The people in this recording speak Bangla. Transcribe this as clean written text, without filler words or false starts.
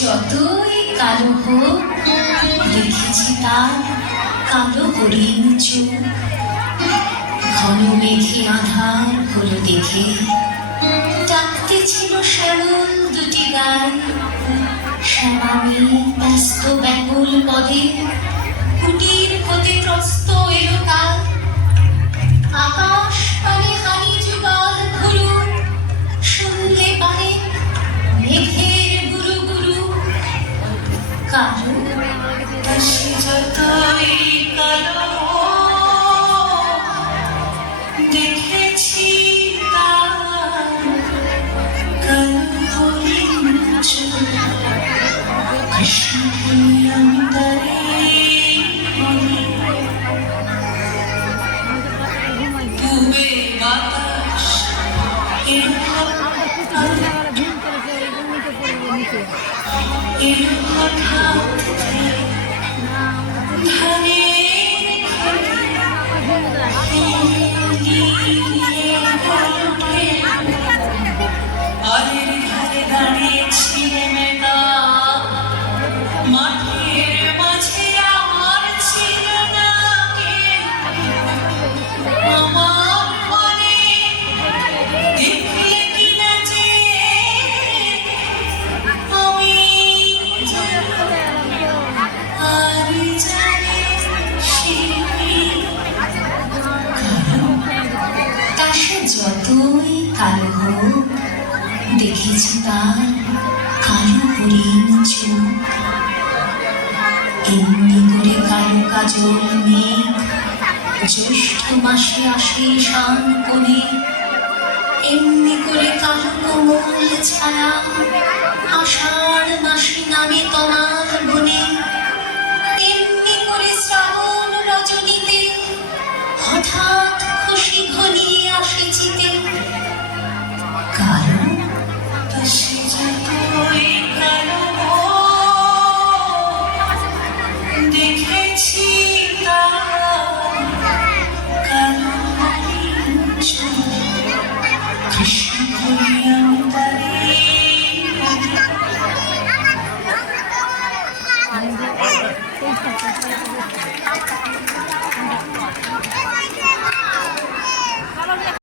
যতই কালো হোক দেখেছি তার কালো হরিণ চোখ। ঘন মেঘে আধার হলো দেখে ডাকতে ছিল শ্যামল দুটি গায়ে। শ্যামামি ব্যস্ত ব্যাকুল পদে কুটির হতে ত্রস্ত এলো তার। আকাশ পানে হানি যুগল ঘুরু সন্ধে পানে মেঘের গুরু গুরু। কালো সে যতই কালো দেখেছি তার কালো হরিণ চোখ। কৃষ্ণ বললাম তারে পূবে বাতাস মাঠের মাঝে আমার ছিল না আমার মনে দেখলে কিনা যে আমি আর জানি তা সে যতই কালো হোক দেখেছি তার কালো হরিণ চোখ। এমনি করে কালো কাজল মেঘ জ্যৈষ্ঠ মাসে আসে শান কোণে। এমনি করে কালো কোমল ছায়া আষাঢ় মাসে নামে তমাল বনে। এমনি করে শ্রাবণ রজনীতে হঠাৎ খুশি ঘনিয়ে আসে চিতে। কারণ সে যতই কালো দেখেছি তার কালো হরিণ চোখ। কৃষ্ণ বললাম তারে